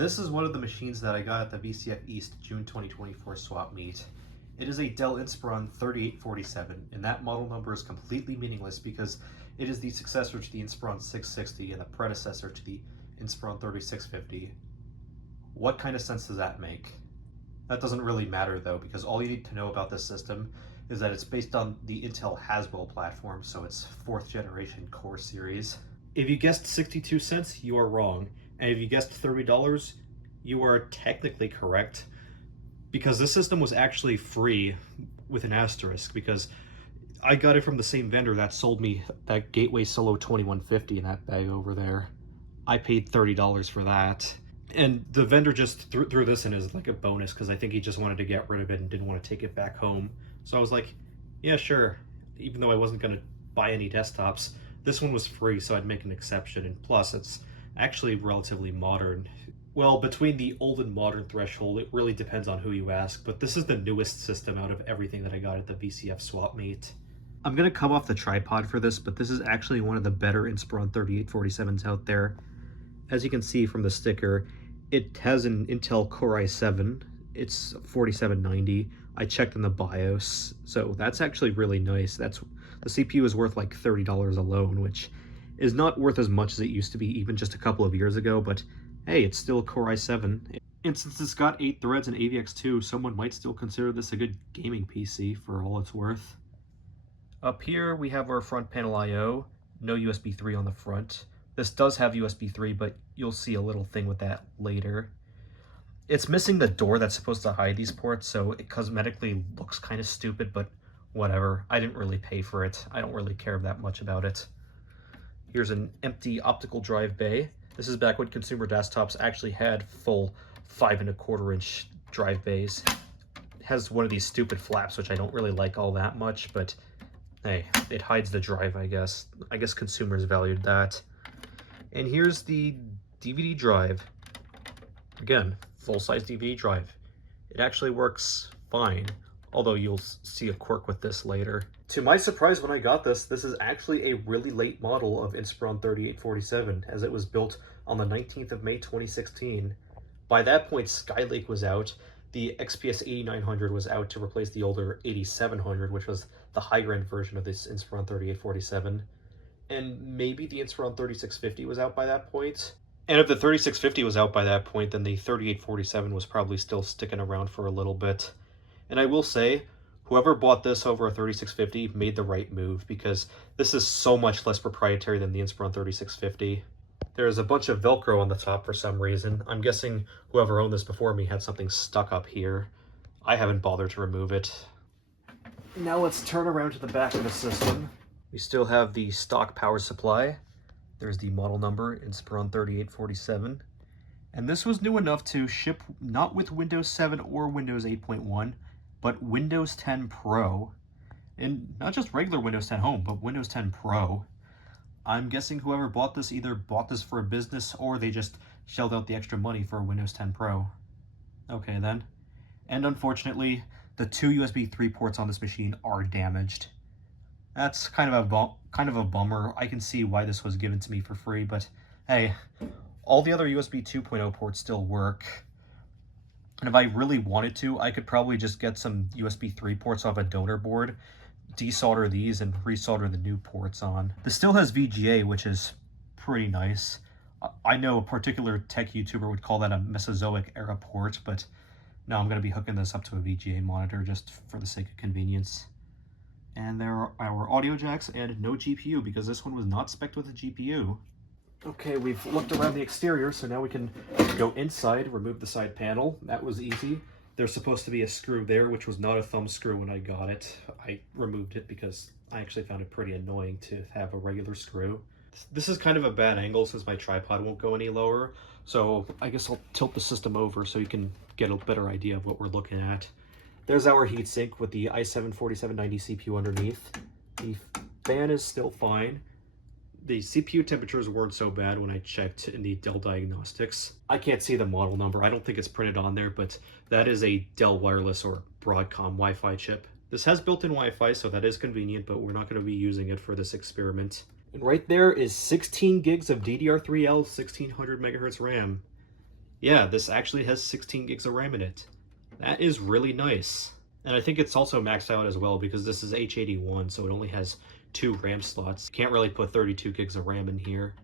This is one of the machines that I got at the VCF East June 2024 swap meet. It is a Dell Inspiron 3847, and that model number is completely meaningless because it is the successor to the Inspiron 660 and the predecessor to the Inspiron 3650. What kind of sense does that make? That doesn't really matter though, because all you need to know about this system is that it's based on the Intel Haswell platform, so it's 4th generation Core series. If you guessed 62 cents, you are wrong. And if you guessed $30, you are technically correct, because this system was actually free with an asterisk, because I got it from the same vendor that sold me that Gateway Solo 2150 in that bag over there. I paid $30 for that. And the vendor just threw this in as like a bonus because I think he just wanted to get rid of it and didn't want to take it back home. So I was like, yeah, sure. Even though I wasn't going to buy any desktops, this one was free, so I'd make an exception. And plus, it's actually relatively modern. Well, between the old and modern threshold, it really depends on who you ask, but this is the newest system out of everything that I got at the VCF swap meet. I'm going to come off the tripod for this, but this is actually one of the better Inspiron 3847s out there. As you can see from the sticker, it has an Intel Core i7. It's 4790. I checked in the BIOS, so that's actually really nice. The CPU is worth like $30 alone, which is not worth as much as it used to be even just a couple of years ago, but hey, it's still a Core i7. And since it's got 8 threads and AVX2, someone might still consider this a good gaming PC for all it's worth. Up here we have our front panel I/O, no USB 3 on the front. This does have USB 3, but you'll see a little thing with that later. It's missing the door that's supposed to hide these ports, so it cosmetically looks kind of stupid, but whatever. I didn't really pay for it. I don't really care that much about it. Here's an empty optical drive bay. This is back when consumer desktops actually had full 5¼ inch drive bays. It has one of these stupid flaps, which I don't really like all that much, but hey, it hides the drive, I guess. I guess consumers valued that. And here's the DVD drive. Again, full-size DVD drive. It actually works fine, although you'll see a quirk with this later. To my surprise, when I got this is actually a really late model of Inspiron 3847, as it was built on the 19th of May 2016. By that point, Skylake was out. The XPS 8900 was out to replace the older 8700, which was the higher-end version of this Inspiron 3847. And maybe the Inspiron 3650 was out by that point. And if the 3650 was out by that point, then the 3847 was probably still sticking around for a little bit. And I will say, whoever bought this over a 3650 made the right move, because this is so much less proprietary than the Inspiron 3650. There's a bunch of Velcro on the top for some reason. I'm guessing whoever owned this before me had something stuck up here. I haven't bothered to remove it. Now let's turn around to the back of the system. We still have the stock power supply. There's the model number, Inspiron 3847. And this was new enough to ship not with Windows 7 or Windows 8.1, but Windows 10 Pro. And not just regular Windows 10 Home, but Windows 10 Pro. I'm guessing whoever bought this either bought this for a business or they just shelled out the extra money for Windows 10 Pro. Okay then. And unfortunately, the 2 USB 3 ports on this machine are damaged. That's kind of a bummer. I can see why this was given to me for free, but hey, all the other USB 2.0 ports still work. And if I really wanted to, I could probably just get some USB 3 ports off a donor board, desolder these, and resolder the new ports on. This still has VGA, which is pretty nice. I know a particular tech YouTuber would call that a Mesozoic era port, but no, I'm going to be hooking this up to a VGA monitor just for the sake of convenience. And there are our audio jacks and no GPU, because this one was not spec'd with a GPU. Okay, we've looked around the exterior, so now we can go inside, remove the side panel. That was easy. There's supposed to be a screw there, which was not a thumb screw when I got it. I removed it because I actually found it pretty annoying to have a regular screw. This is kind of a bad angle since my tripod won't go any lower, so I guess I'll tilt the system over so you can get a better idea of what we're looking at. There's our heatsink with the i7 4790 CPU underneath. The fan is still fine. The CPU temperatures weren't so bad when I checked in the Dell diagnostics. I can't see the model number. I don't think it's printed on there, but that is a Dell Wireless or Broadcom Wi-Fi chip. This has built-in Wi-Fi, so that is convenient, but we're not going to be using it for this experiment. And right there is 16 gigs of DDR3L 1600 MHz RAM. Yeah, this actually has 16 gigs of RAM in it. That is really nice. And I think it's also maxed out as well because this is H81, so it only has 2 RAM slots. Can't really put 32 gigs of RAM in here.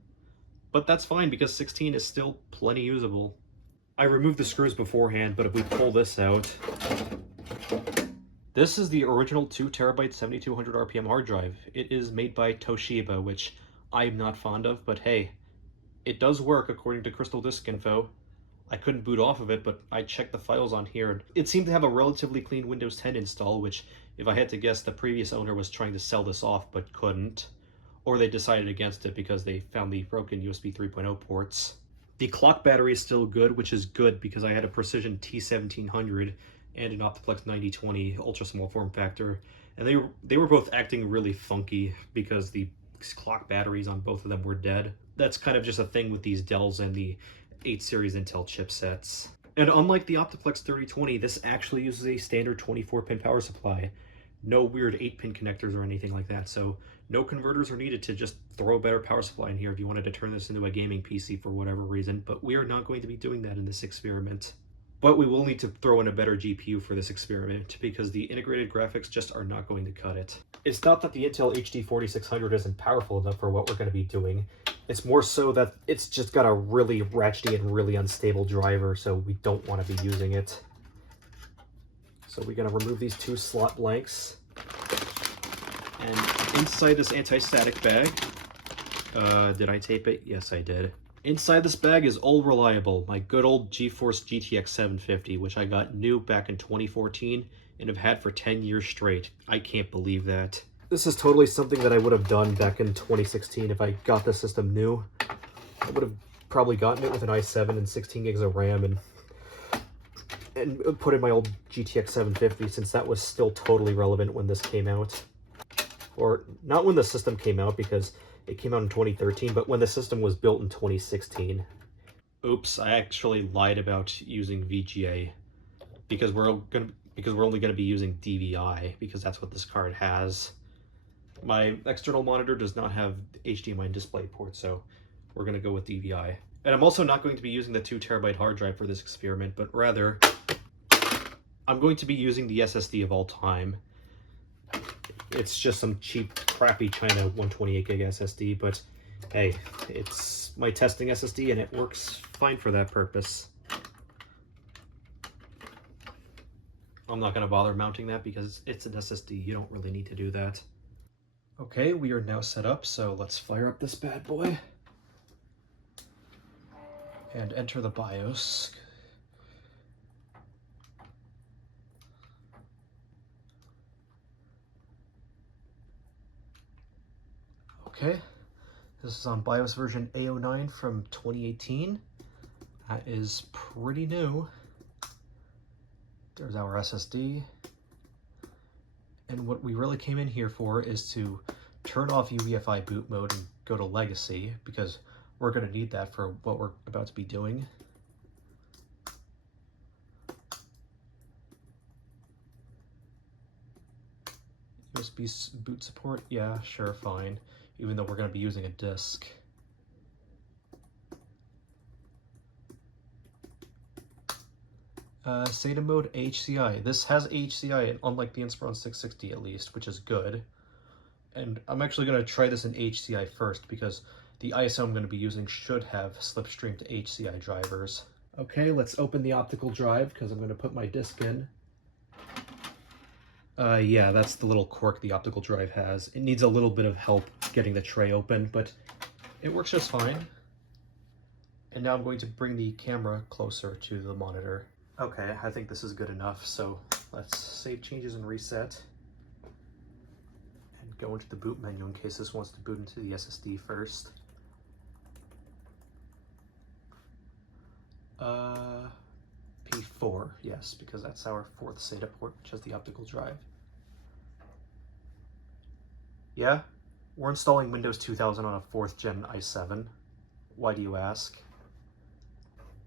But that's fine because 16 is still plenty usable. I removed the screws beforehand, but if we pull this out, this is the original 2TB 7200 RPM hard drive. It is made by Toshiba, which I'm not fond of, but hey, it does work according to Crystal Disk Info. I couldn't boot off of it, but I checked the files on here. It seemed to have a relatively clean Windows 10 install, which, if I had to guess, the previous owner was trying to sell this off but couldn't. Or they decided against it because they found the broken USB 3.0 ports. The clock battery is still good, which is good because I had a Precision T1700 and an Optiplex 9020 ultra small form factor, and they were both acting really funky because the clock batteries on both of them were dead. That's kind of just a thing with these Dells and the 8 series Intel chipsets. And unlike the Optiplex 3020, this actually uses a standard 24-pin power supply. No weird 8-pin connectors or anything like that, so no converters are needed to just throw a better power supply in here if you wanted to turn this into a gaming PC for whatever reason, but we are not going to be doing that in this experiment. But we will need to throw in a better GPU for this experiment because the integrated graphics just are not going to cut it. It's not that the Intel HD 4600 isn't powerful enough for what we're going to be doing. It's more so that it's just got a really ratchety and really unstable driver, so we don't want to be using it. So we're going to remove these 2 slot blanks. And inside this anti-static bag, did I tape it? Yes, I did. Inside this bag is All Reliable, my good old GeForce GTX 750, which I got new back in 2014 and have had for 10 years straight. I can't believe that. This is totally something that I would have done back in 2016 if I got the system new. I would have probably gotten it with an i7 and 16 gigs of RAM and put in my old GTX 750 since that was still totally relevant when this came out. Or not when the system came out because it came out in 2013, but when the system was built in 2016. Oops, I actually lied about using VGA because we're only going to be using DVI because that's what this card has. My external monitor does not have HDMI display port, so we're going to go with DVI. And I'm also not going to be using the 2TB hard drive for this experiment, but rather I'm going to be using the SSD of all time. It's just some cheap, crappy China 128 gig SSD, but hey, it's my testing SSD and it works fine for that purpose. I'm not going to bother mounting that because it's an SSD. You don't really need to do that. Okay, we are now set up, so let's fire up this bad boy and enter the BIOS. Okay, this is on BIOS version A09 from 2018. That is pretty new. There's our SSD. And what we really came in here for is to turn off UEFI boot mode and go to Legacy, because we're going to need that for what we're about to be doing. USB boot support? Yeah, sure, fine. Even though we're going to be using a disk. SATA mode HCI. This has HCI, unlike the Inspiron 660 at least, which is good. And I'm actually going to try this in HCI first because the ISO I'm going to be using should have slipstreamed HCI drivers. Okay, let's open the optical drive because I'm going to put my disk in. Yeah, that's the little quirk the optical drive has. It needs a little bit of help getting the tray open, but it works just fine. And now I'm going to bring the camera closer to the monitor. Okay, I think this is good enough, so let's save changes and reset. And go into the boot menu in case this wants to boot into the SSD first. P4, yes, because that's our 4th SATA port, which has the optical drive. Yeah, we're installing Windows 2000 on a 4th gen i7. Why do you ask?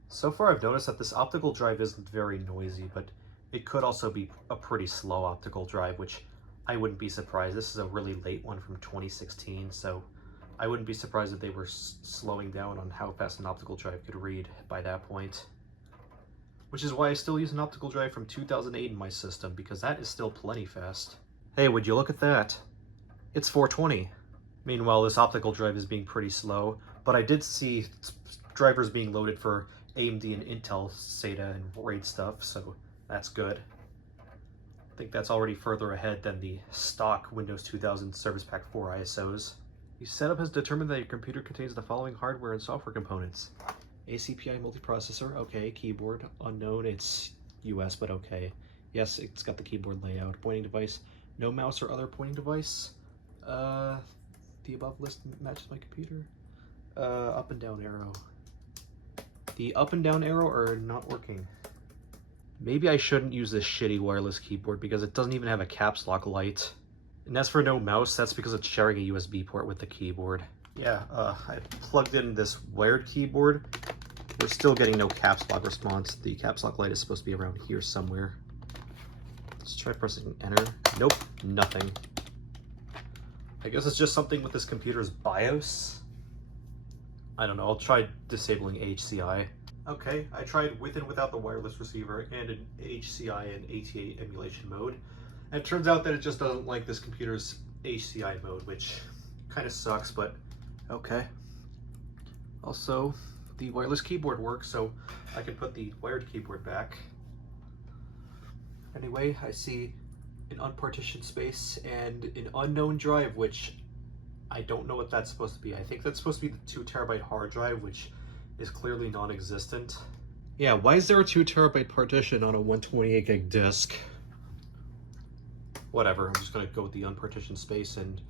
So far I've noticed that this optical drive isn't very noisy, but it could also be a pretty slow optical drive, which I wouldn't be surprised. This is a really late one from 2016, so I wouldn't be surprised if they were slowing down on how fast an optical drive could read by that point. which is why I still use an optical drive from 2008 in my system, because that is still plenty fast. Hey, would you look at that? It's 420. Meanwhile, this optical drive is being pretty slow, but I did see drivers being loaded for AMD and Intel SATA and RAID stuff, so that's good. I think that's already further ahead than the stock Windows 2000 Service Pack 4 ISOs. Your setup has determined that your computer contains the following hardware and software components. ACPI multiprocessor, okay. Keyboard, unknown, it's US, but okay. Yes, it's got the keyboard layout. Pointing device, no mouse or other pointing device. The above list matches my computer. Up and down arrow. The up and down arrow are not working. Maybe I shouldn't use this shitty wireless keyboard because it doesn't even have a caps lock light. And as for no mouse, that's because it's sharing a USB port with the keyboard. Yeah, I plugged in this wired keyboard. We're still getting no caps lock response. The caps lock light is supposed to be around here somewhere. Let's try pressing enter. Nope, nothing. I guess it's just something with this computer's BIOS. I don't know, I'll try disabling HCI. Okay, I tried with and without the wireless receiver and an HCI and ATA emulation mode. And it turns out that it just doesn't like this computer's HCI mode, which kind of sucks, but okay. Also, the wireless keyboard works, so I can put the wired keyboard back. Anyway, I see an unpartitioned space and an unknown drive, which I don't know what that's supposed to be. I think that's supposed to be the 2 terabyte hard drive, which is clearly non-existent. Yeah, why is there a 2 terabyte partition on a 128 gig disk? Whatever, I'm just gonna go with the unpartitioned space and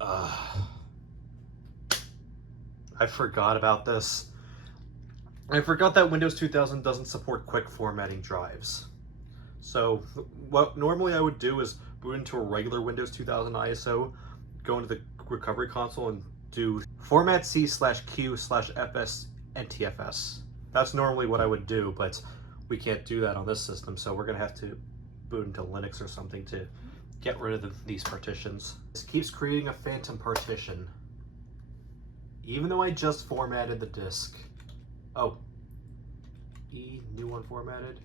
I forgot about this. I forgot that Windows 2000 doesn't support quick formatting drives. So what normally I would do is boot into a regular Windows 2000 ISO, go into the recovery console and do format C/Q/FS NTFS. That's normally what I would do, but we can't do that on this system, so we're gonna have to boot into Linux or something to get rid of these partitions. This keeps creating a phantom partition, even though I just formatted the disk. Oh, new one formatted.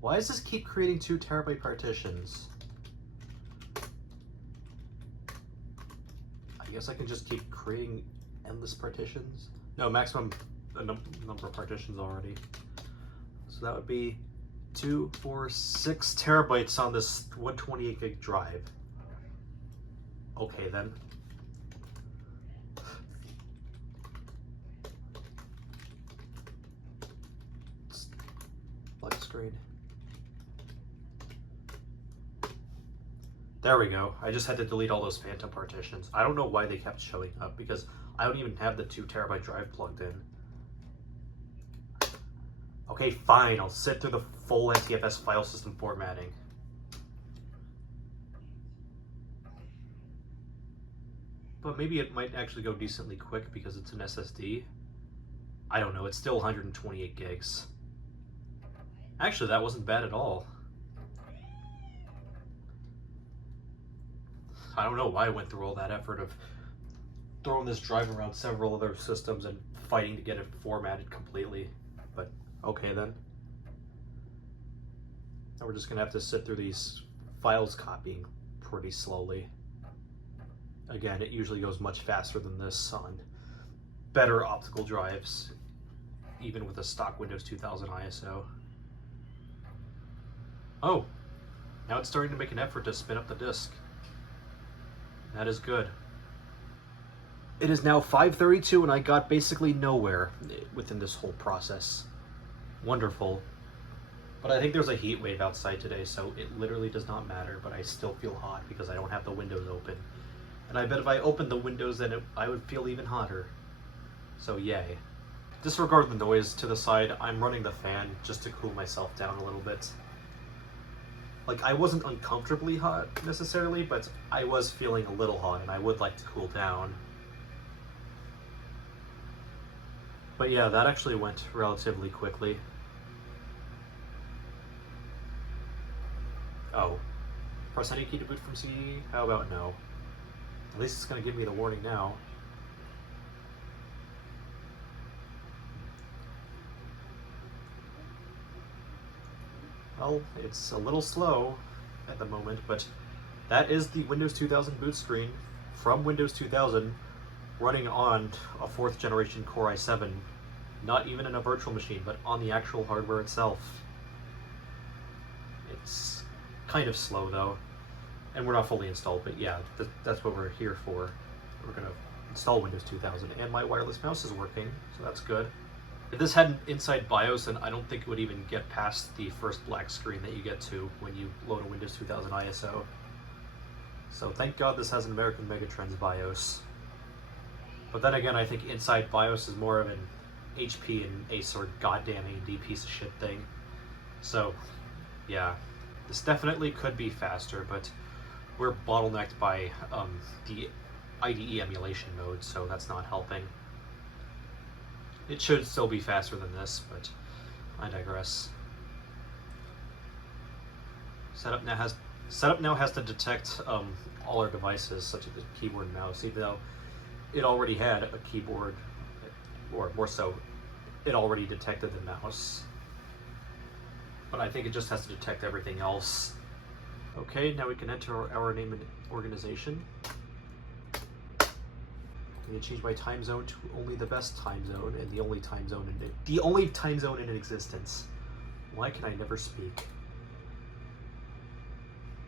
Why does this keep creating 2 terabyte partitions? I guess I can just keep creating endless partitions. No, maximum number of partitions already. So that would be 2, 4, 6 terabytes on this 128 gig drive. Okay then. Black screen. There we go. I just had to delete all those phantom partitions. I don't know why they kept showing up because I don't even have the 2 terabyte drive plugged in. Okay, fine. I'll sit through the full NTFS file system formatting. But maybe it might actually go decently quick because it's an SSD. I don't know. It's still 128 gigs. Actually, that wasn't bad at all. I don't know why I went through all that effort of throwing this drive around several other systems and fighting to get it formatted completely. But okay then. Now we're just gonna have to sit through these files copying pretty slowly. Again, it usually goes much faster than this on better optical drives, even with a stock Windows 2000 ISO. Oh, now it's starting to make an effort to spin up the disk. That is good. It is now 5:32 and I got basically nowhere within this whole process. Wonderful. But I think there's a heat wave outside today, so it literally does not matter, but I still feel hot because I don't have the windows open. And I bet if I opened the windows, then I would feel even hotter. So yay. Disregard the noise to the side, I'm running the fan just to cool myself down a little bit. Like, I wasn't uncomfortably hot necessarily, but I was feeling a little hot and I would like to cool down. But yeah, that actually went relatively quickly. Oh. Press any key to boot from C? How about no? At least it's going to give me the warning now. Well, it's a little slow at the moment, but that is the Windows 2000 boot screen from Windows 2000 running on a 4th generation Core i7, not even in a virtual machine, but on the actual hardware itself. It's kind of slow though, and we're not fully installed, but yeah, that's what we're here for. We're going to install Windows 2000, and my wireless mouse is working, so that's good. If this had an inside BIOS, then I don't think it would even get past the first black screen that you get to when you load a Windows 2000 ISO. So thank God this has an American Megatrends BIOS. But then again, I think inside BIOS is more of an HP and Acer goddamn AMD piece of shit thing. So yeah, this definitely could be faster, but we're bottlenecked by the IDE emulation mode, so that's not helping. It should still be faster than this, but I digress. Setup now has to detect all our devices, such as the keyboard and mouse, even though it already had a keyboard, or more so, it already detected the mouse. But I think it just has to detect everything else. Okay, now we can enter our name and organization. I'm going to change my time zone to only the best time zone and the only time zone in existence. Why can I never speak?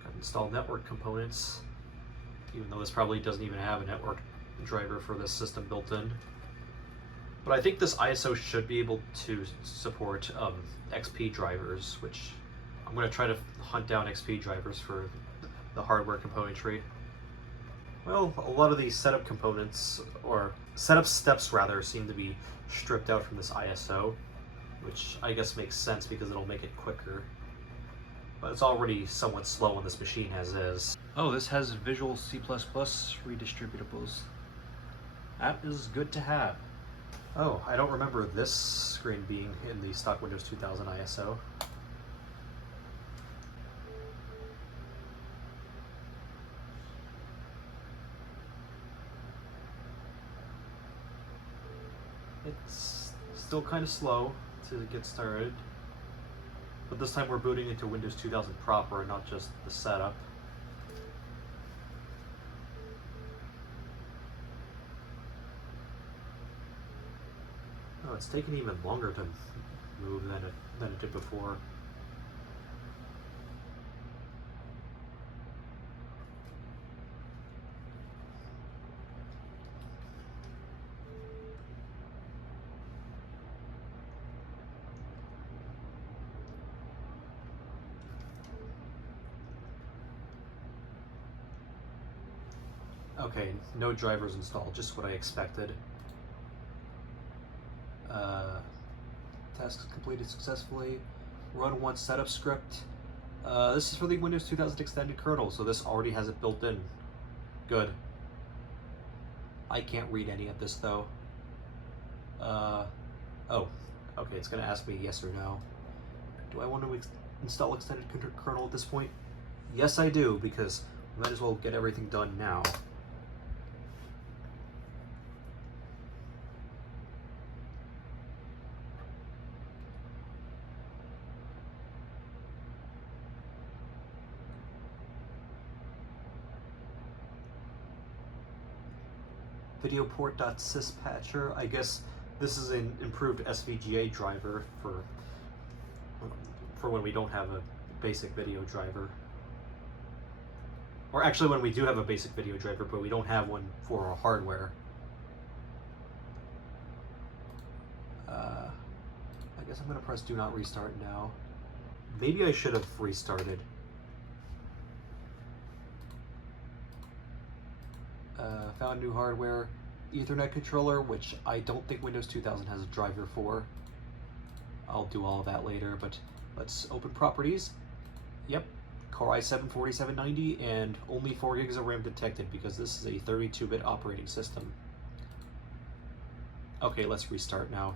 Got to install network components, even though this probably doesn't even have a network driver for this system built in. But I think this ISO should be able to support XP drivers, which I'm going to try to hunt down XP drivers for the hardware componentry. Well, a lot of these setup components, or setup steps rather, seem to be stripped out from this ISO, which I guess makes sense because it'll make it quicker. But it's already somewhat slow on this machine as is. Oh, this has Visual C++ redistributables. That is good to have. Oh, I don't remember this screen being in the stock Windows 2000 ISO. It's still kind of slow to get started, but this time we're booting into Windows 2000 proper, not just the setup. Oh, it's taken even longer to move than it did before. Okay, no drivers installed, just what I expected. Tasks completed successfully. Run one setup script. This is for the Windows 2000 extended kernel, so this already has it built in. Good. I can't read any of this though. Oh, okay, it's gonna ask me yes or no. Do I want to install extended kernel at this point? Yes, I do, because we might as well get everything done now. Videoport.syspatcher. I guess this is an improved SVGA driver for when we don't have a basic video driver. Or actually when we do have a basic video driver, but we don't have one for our hardware. I guess I'm going to press do not restart now. Maybe I should have restarted. Found new hardware, Ethernet controller, which I don't think Windows 2000 has a driver for. I'll do all of that later, but let's open properties. Yep, Core i7 4790 and only 4 gigs of RAM detected because this is a 32-bit operating system. Okay, let's restart now.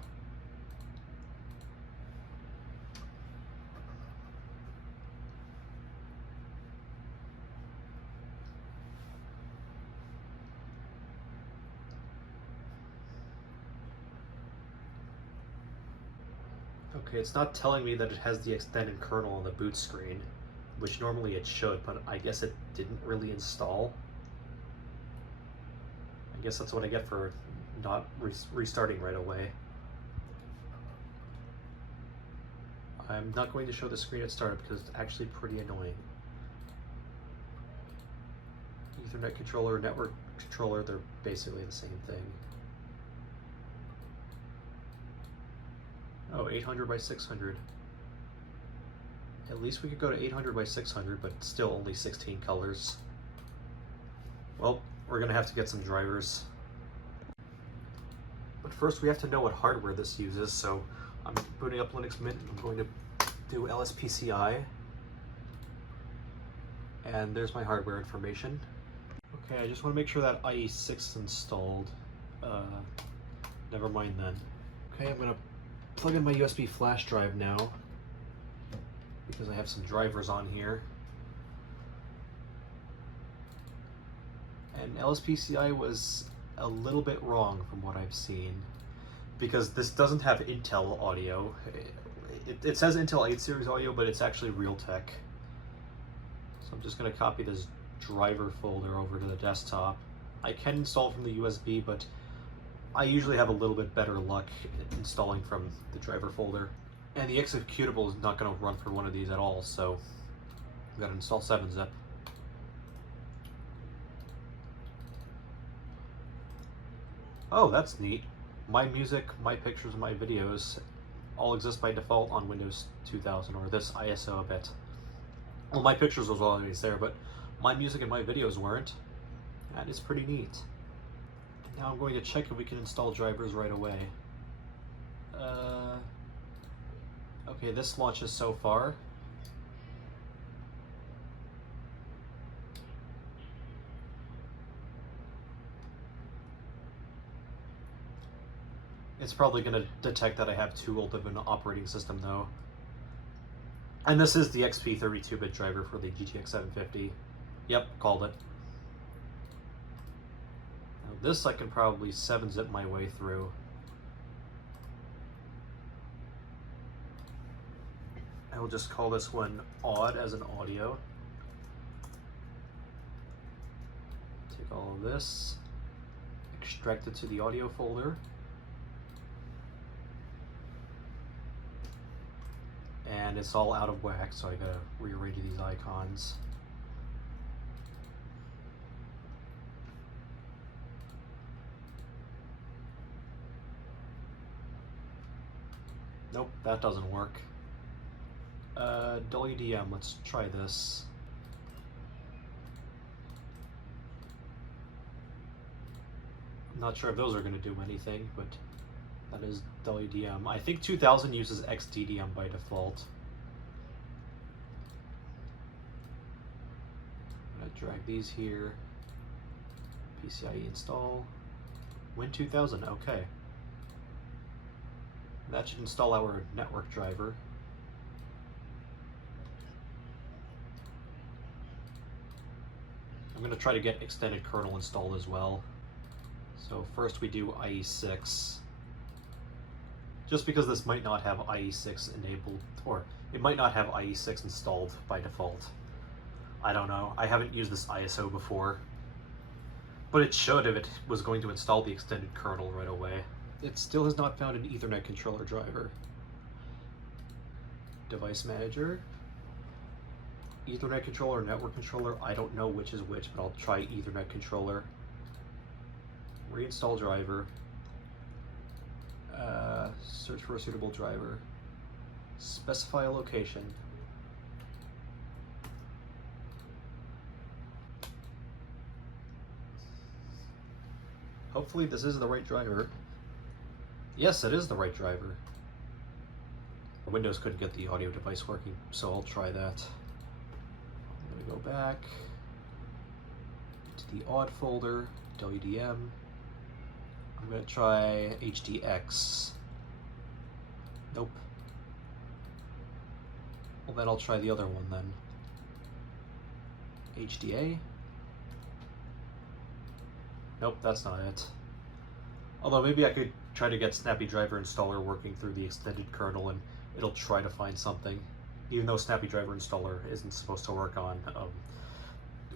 Okay, it's not telling me that it has the extended kernel on the boot screen, which normally it should, but I guess it didn't really install. I guess that's what I get for not restarting right away. I'm not going to show the screen at startup because it's actually pretty annoying. Ethernet controller, network controller, they're basically the same thing. Oh, 800 by 600. At least we could go to 800 by 600, but still only 16 colors. Well, we're gonna have to get some drivers. But first we have to know what hardware this uses, so I'm booting up Linux Mint. I'm going to do LSPCI. And there's my hardware information. Okay, I just want to make sure that IE6 is installed. Never mind then. Okay, I'm gonna plug in my USB flash drive now because I have some drivers on here. And LSPCI was a little bit wrong from what I've seen because this doesn't have Intel audio. It says Intel 8 series audio, but it's actually Realtek. So I'm just going to copy this driver folder over to the desktop. I can install from the USB, but I usually have a little bit better luck installing from the driver folder. And the executable is not going to run for one of these at all, so I've got to install 7-zip. Oh, that's neat. My music, my pictures, my videos all exist by default on Windows 2000, or this ISO a bit. Well, my pictures was always there, but my music and my videos weren't. That is pretty neat. Now I'm going to check if we can install drivers right away. Okay, this launches so far. It's probably going to detect that I have too old of an operating system though. And this is the XP 32-bit driver for the GTX 750. Yep, called it. Now this I can probably 7-zip my way through. I will just call this one odd as an audio. Take all of this, extract it to the audio folder. And it's all out of whack, so I gotta rearrange these icons. Nope, that doesn't work. WDM, let's try this. I'm not sure if those are going to do anything, but that is WDM. I think 2000 uses XDDM by default. I'm going to drag these here. PCIe install. Win 2000, okay. That should install our network driver. I'm going to try to get extended kernel installed as well. So first we do IE6. Just because this might not have IE6 enabled, or it might not have IE6 installed by default. I don't know. I haven't used this ISO before. But it should if it was going to install the extended kernel right away. It still has not found an Ethernet controller driver. Device manager. Ethernet controller, network controller, I don't know which is which, but I'll try Ethernet controller. Reinstall driver. Search for a suitable driver. Specify a location. Hopefully this is the right driver. Yes, it is the right driver. Windows couldn't get the audio device working, so I'll try that. I'm going to go back to the odd folder, WDM. I'm going to try HDX. Nope. Well, then I'll try the other one then. HDA. Nope, that's not it. Although maybe I could try to get Snappy Driver Installer working through the extended kernel, and it'll try to find something, even though Snappy Driver Installer isn't supposed to work on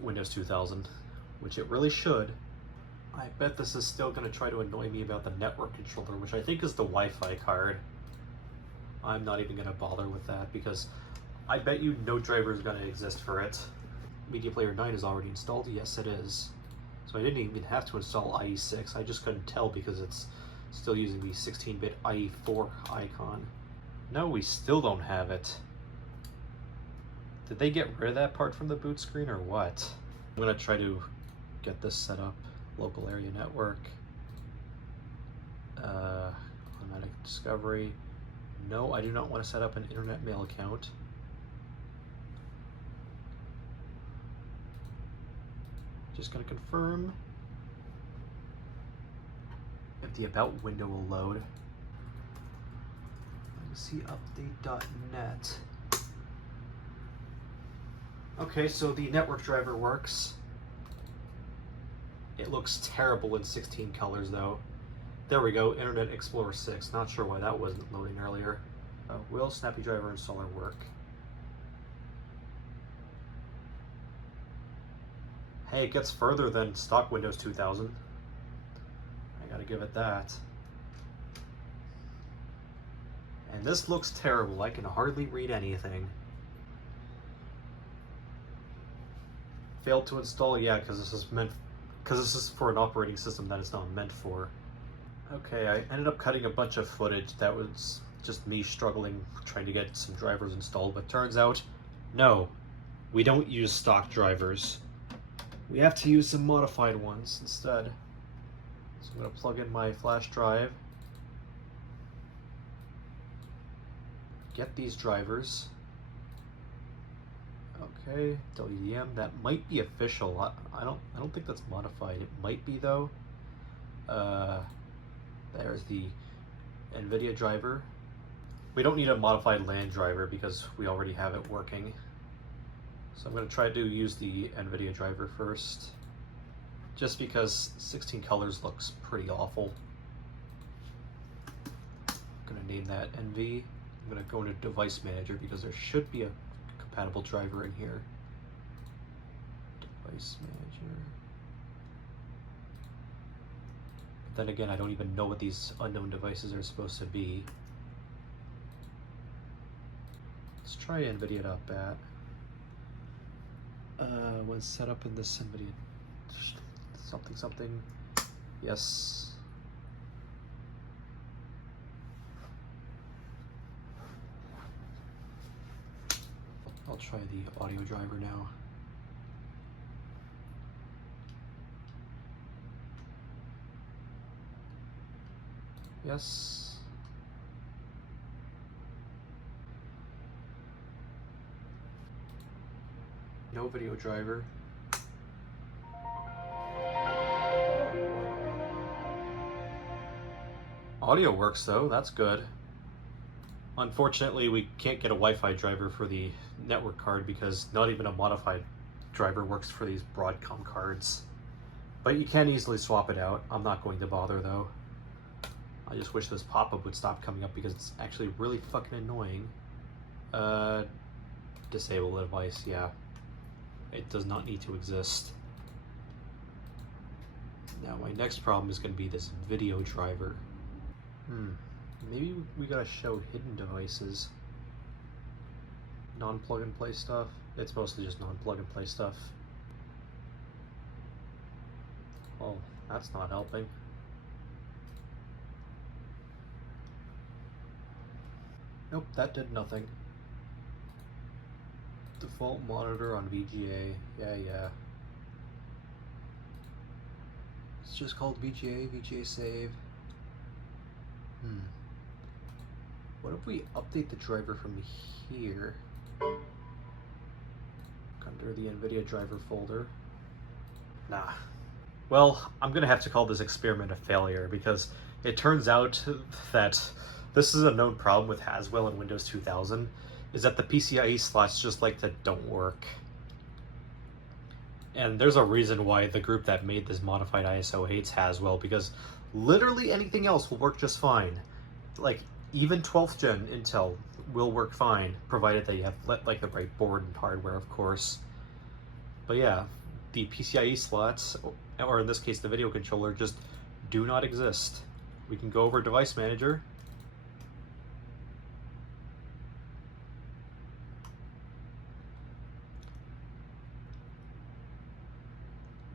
Windows 2000, which it really should. I bet this is still going to try to annoy me about the network controller, which I think is the Wi-Fi card. I'm not even going to bother with that because I bet you no driver is going to exist for it. Media Player 9 is already installed? Yes, it is. So I didn't even have to install IE6. I just couldn't tell because it's still using the 16-bit IE4 icon. No, we still don't have it. Did they get rid of that part from the boot screen or what? I'm going to try to get this set up. Local area network. Automatic discovery. No, I do not want to set up an internet mail account. Just going to confirm if the about window will load. legacyupdate.net. Okay, so the network driver works. It looks terrible in 16 colors though. There we go, Internet Explorer 6. Not sure why that wasn't loading earlier. Will Snappy Driver Installer work? Hey, it gets further than stock Windows 2000. I gotta give it that. And this looks terrible. I can hardly read anything. Failed to install? Yeah, because this is for an operating system that it's not meant for. Okay, I ended up cutting a bunch of footage that was just me struggling trying to get some drivers installed, but turns out, no, we don't use stock drivers. We have to use some modified ones instead. So I'm going to plug in my flash drive, get these drivers. Okay, WDM, that might be official. I don't think that's modified. It might be though. There's the NVIDIA driver. We don't need a modified LAN driver because we already have it working. So I'm going to try to use the NVIDIA driver first, just because 16 colors looks pretty awful. I'm going to name that NV. I'm going to go into Device Manager because there should be a compatible driver in here. Device Manager. But then again, I don't even know what these unknown devices are supposed to be. Let's try NVIDIA.bat. Was set up in this NVIDIA something. Yes. I'll try the audio driver now. Yes. No video driver. Audio works though, that's good. Unfortunately, we can't get a Wi-Fi driver for the network card because not even a modified driver works for these Broadcom cards. But you can easily swap it out. I'm not going to bother though. I just wish this pop-up would stop coming up because it's actually really fucking annoying. Disable the device, yeah. It does not need to exist. Now my next problem is going to be this video driver. Maybe we gotta show hidden devices. Non-plug and play stuff. It's mostly just non-plug and play stuff. Oh, that's not helping. Nope, that did nothing. Default monitor on VGA. Yeah. It's just called VGA save. What if we update the driver from here? Under the NVIDIA driver folder. Nah. Well, I'm gonna have to call this experiment a failure because it turns out that this is a known problem with Haswell and Windows 2000, is that the PCIe slots just like that don't work. And there's a reason why the group that made this modified ISO hates Haswell, because Literally anything else will work just fine. Like, even 12th gen Intel will work fine, provided that you have like the right board and hardware, of course. But yeah, the PCIe slots, or in this case the video controller, just do not exist. We can go over Device Manager.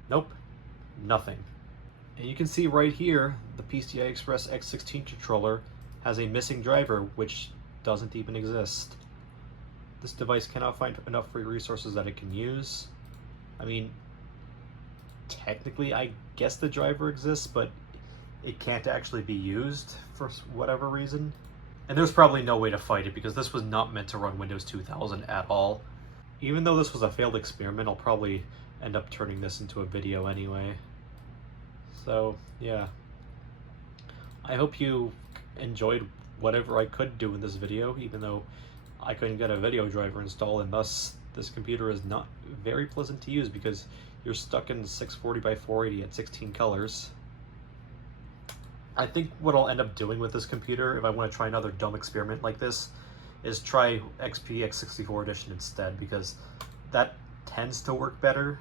Nope, nothing. And you can see right here, the PCI Express X16 controller has a missing driver which doesn't even exist. This device cannot find enough free resources that it can use. I mean, technically I guess the driver exists, but it can't actually be used for whatever reason. And there's probably no way to fight it because this was not meant to run Windows 2000 at all. Even though this was a failed experiment, I'll probably end up turning this into a video anyway. So yeah, I hope you enjoyed whatever I could do in this video, even though I couldn't get a video driver installed, and thus this computer is not very pleasant to use because you're stuck in 640 by 480 at 16 colors. I think what I'll end up doing with this computer, if I want to try another dumb experiment like this, is try XP X64 edition instead, because that tends to work better.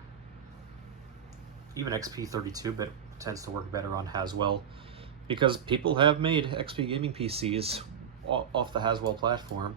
Even XP 32-bit tends to work better on Haswell, because people have made XP gaming PCs off the Haswell platform.